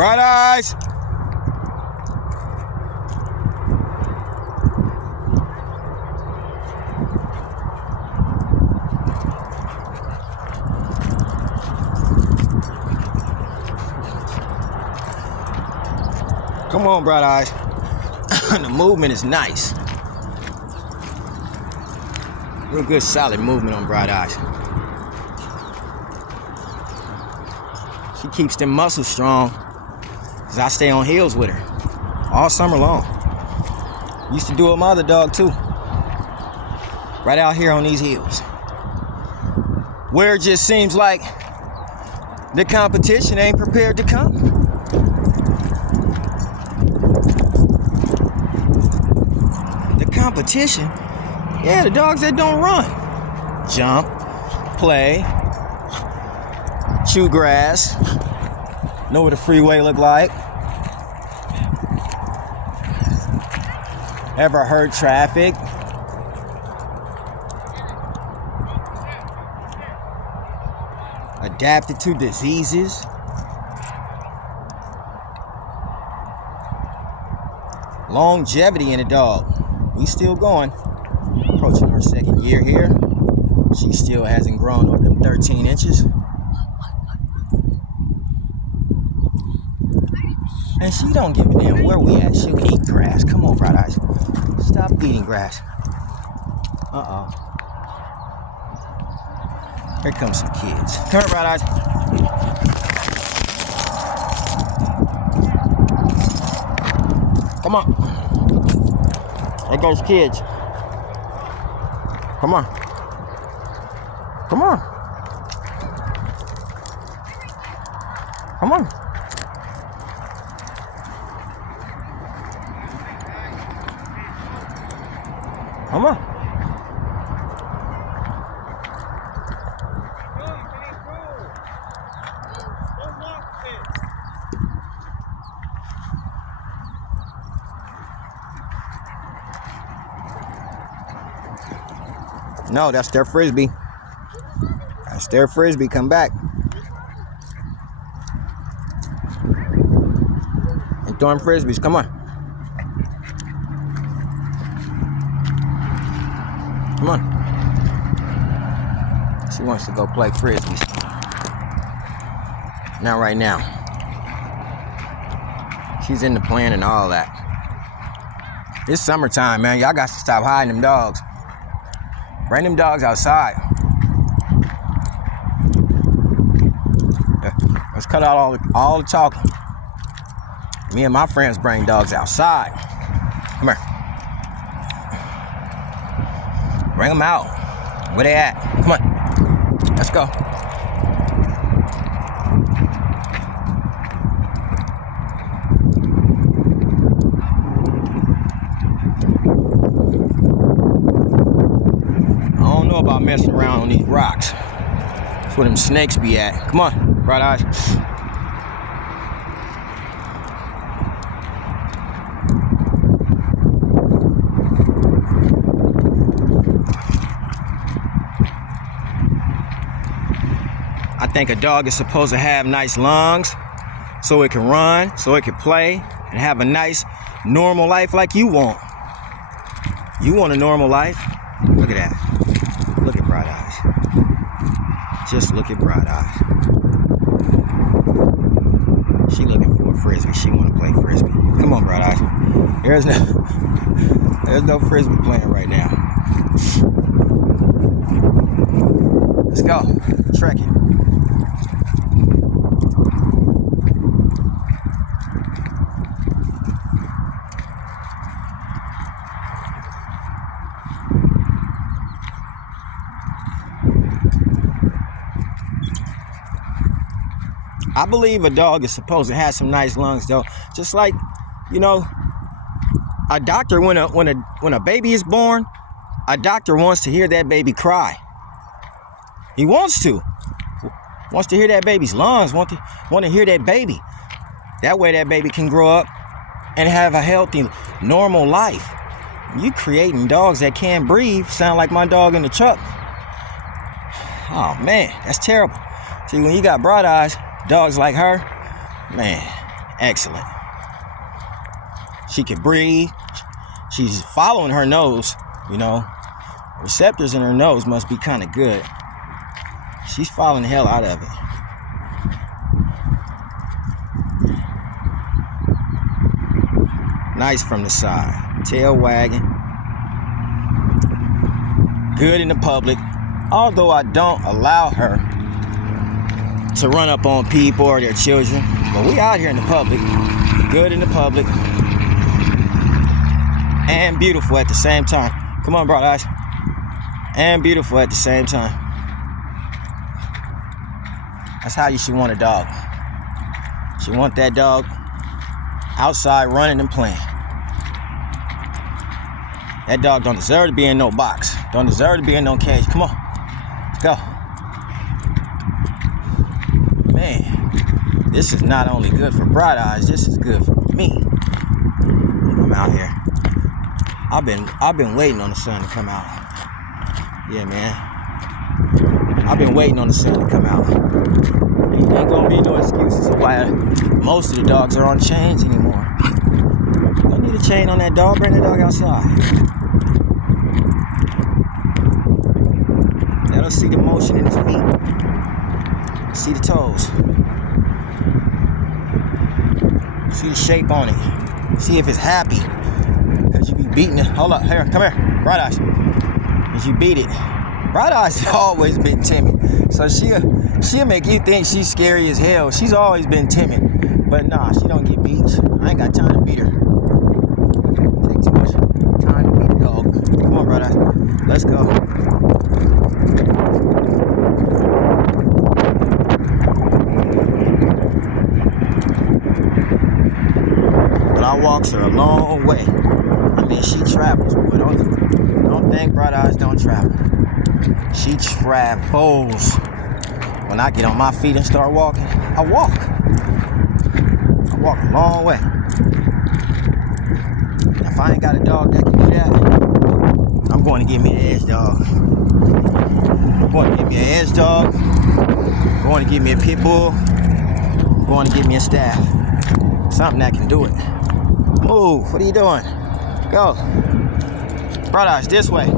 Bridez! Come on, Bridez. The movement is nice. Real good, solid movement on Bridez. She keeps them muscles strong. Cause I stay on heels with her all summer long. Used to do it with my other dog too. Right out here on these heels. Where it just seems like the competition ain't prepared to come. The competition? Yeah, the dogs that don't run. Jump, play, chew grass, know what a freeway look like. Ever heard traffic? Adapted to diseases. Longevity in a dog. We still going. Approaching our second year here. She still hasn't grown over them 13 inches. And she don't give a damn where we at. She'll eat grass. Come on, Bridez. Stop eating grass. Uh-oh. Here comes some kids. Come here, Bridez. Come on. There goes kids. Come on. Come on. Come on. Come on. No, that's their frisbee. That's their frisbee. Come back. And throwing frisbees. Come on. Come on. She wants to go play frisbees. Not right now. She's into playing and all that. It's summertime, man. Y'all got to stop hiding them dogs. Bring them dogs outside. Let's cut out all the talking. Me and my friends bring dogs outside. Come here. Bring them out. Where they at? Come on. Let's go. I don't know about messing around on these rocks. That's where them snakes be at. Come on, bright eyes. I think a dog is supposed to have nice lungs so it can run, so it can play, and have a nice, normal life like you want. You want a normal life? Look at that. Look at Bright Eyes. Just look at Bright Eyes. She looking for a frisbee. She want to play frisbee. Come on, Bright Eyes. There's no frisbee playing right now. Let's go. Trek it. I believe a dog is supposed to have some nice lungs, though. Just like, you know, a doctor, when a baby is born, a doctor wants to hear that baby cry. He wants to hear that baby's lungs, want to hear that baby. That way that baby can grow up and have a healthy, normal life. You creating dogs that can't breathe, sound like my dog in the truck. Oh man, that's terrible. See, when you got Bright Eyes, dogs like her, man, excellent. She can breathe. She's following her nose, you know. Receptors in her nose must be kind of good. She's following the hell out of it. Nice from the side. Tail wagging. Good in the public. Although I don't allow her to run up on people or their children. But we out here in the public. Good in the public. And beautiful at the same time. Come on, Bright Eyes. And beautiful at the same time. That's how you should want a dog. You want that dog outside running and playing. That dog don't deserve to be in no box. Don't deserve to be in no cage. Come on. Let's go. Man, this is not only good for Bright Eyes, this is good for me. I'm out here. I've been waiting on the sun to come out. Yeah, man. I've been waiting on the sun to come out. Ain't gonna be no excuses of why most of the dogs are on chains anymore. Don't need a chain on that dog. Bring the dog outside. Let us see the motion in his feet. See the toes. See the shape on it. See if it's happy. Cause you be beating it. Hold up, here, come here. Bright Eyes. Cause you beat it. Bright Eyes has always been timid. So she'll make you think she's scary as hell. She's always been timid. But nah, she don't get beat. I ain't got time to beat her. Take too much time to beat a dog. Come on, Bright Eyes. Let's go. But our walks are a long way. I mean, she travels, boy. Don't think Bright Eyes don't travel. She travels. When I get on my feet and start walking, I walk. I walk a long way. And if I ain't got a dog that can do that, I'm going to get me an edge dog. I'm going to get me an edge dog. I'm going to get me a pit bull. I'm going to get me a staff. Something that can do it. Move. What are you doing? Go. Bright Eyes, this way.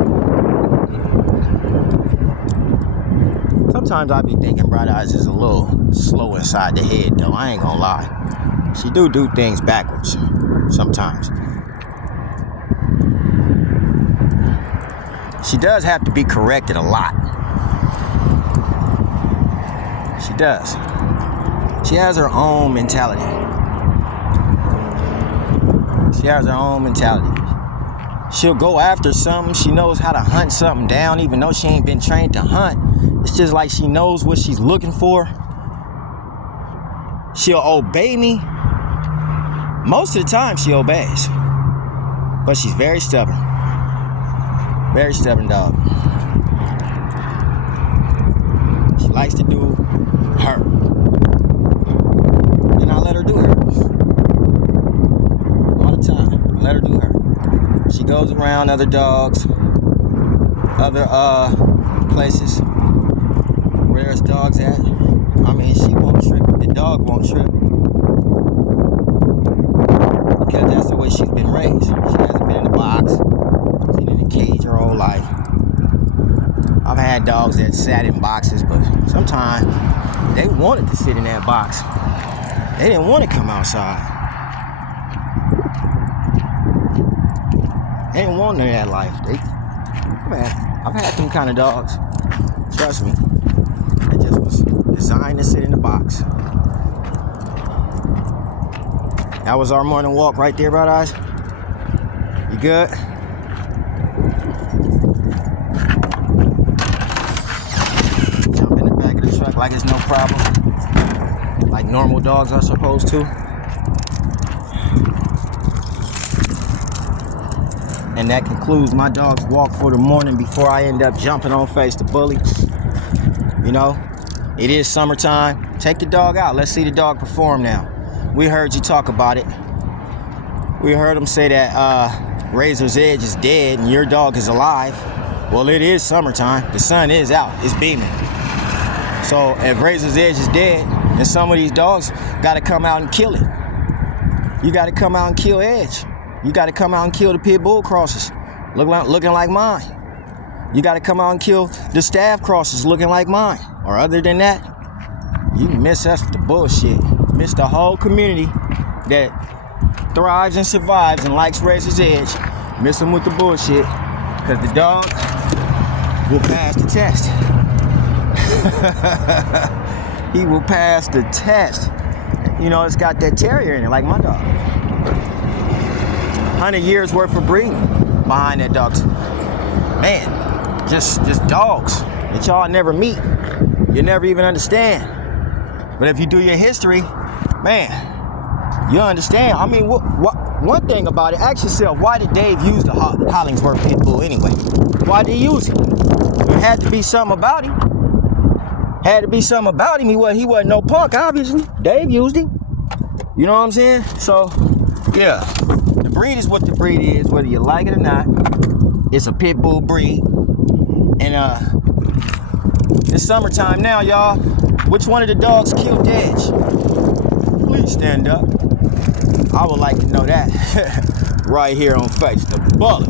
Sometimes I be thinking Bright Eyes is a little slow inside the head, though. I ain't gonna lie. She do things backwards sometimes. She does have to be corrected a lot. She does. She has her own mentality. She has her own mentality. She'll go after something. She knows how to hunt something down, even though she ain't been trained to hunt. It's just like she knows what she's looking for. She'll obey me. Most of the time, she obeys. But she's very stubborn. Very stubborn dog. She likes to do her. And I let her do her. All the time. I let her do her. She goes around other dogs, other places where there's dogs at. I mean, she won't trip. The dog won't trip. Because that's the way she's been raised. She hasn't been in the box. She's been in a cage her whole life. I've had dogs that sat in boxes, but sometimes they wanted to sit in that box. They didn't want to come outside. They didn't want none of that life. I've had them kind of dogs. Trust me. They just was designed to sit in the box. That was our morning walk right there, Bridez. You good? Jump in the back of the truck like it's no problem. Like normal dogs are supposed to. And that concludes my dog's walk for the morning before I end up jumping on face the bully. You know, it is summertime. Take the dog out. Let's see the dog perform now. We heard you talk about it. We heard him say that Razor's Edge is dead and your dog is alive. Well, it is summertime. The sun is out. It's beaming. So if Razor's Edge is dead, then some of these dogs got to come out and kill it. You got to come out and kill Edge. You got to come out and kill the pit bull crosses looking like mine. You got to come out and kill the staff crosses looking like mine. Or other than that, you miss us with the bullshit. Miss the whole community that thrives and survives and likes Razor's Edge. Miss them with the bullshit. Because the dog will pass the test. He will pass the test. You know, it's got that terrier in it, like my dog. 100 years worth of breeding behind that dog. Man, just dogs that y'all never meet. You never even understand. But if you do your history, man, you understand. I mean, one thing about it, ask yourself, why did Dave use the Hollingsworth pit bull anyway? Why did he use it? There had to be something about him. Had to be something about him. He wasn't no punk, obviously. Dave used him. You know what I'm saying? So, yeah. The breed is what the breed is, whether you like it or not. It's a pit bull breed. And it's summertime now, y'all. Which one of the dogs killed Edge? Please stand up. I would like to know that. Right here on Face the Bully.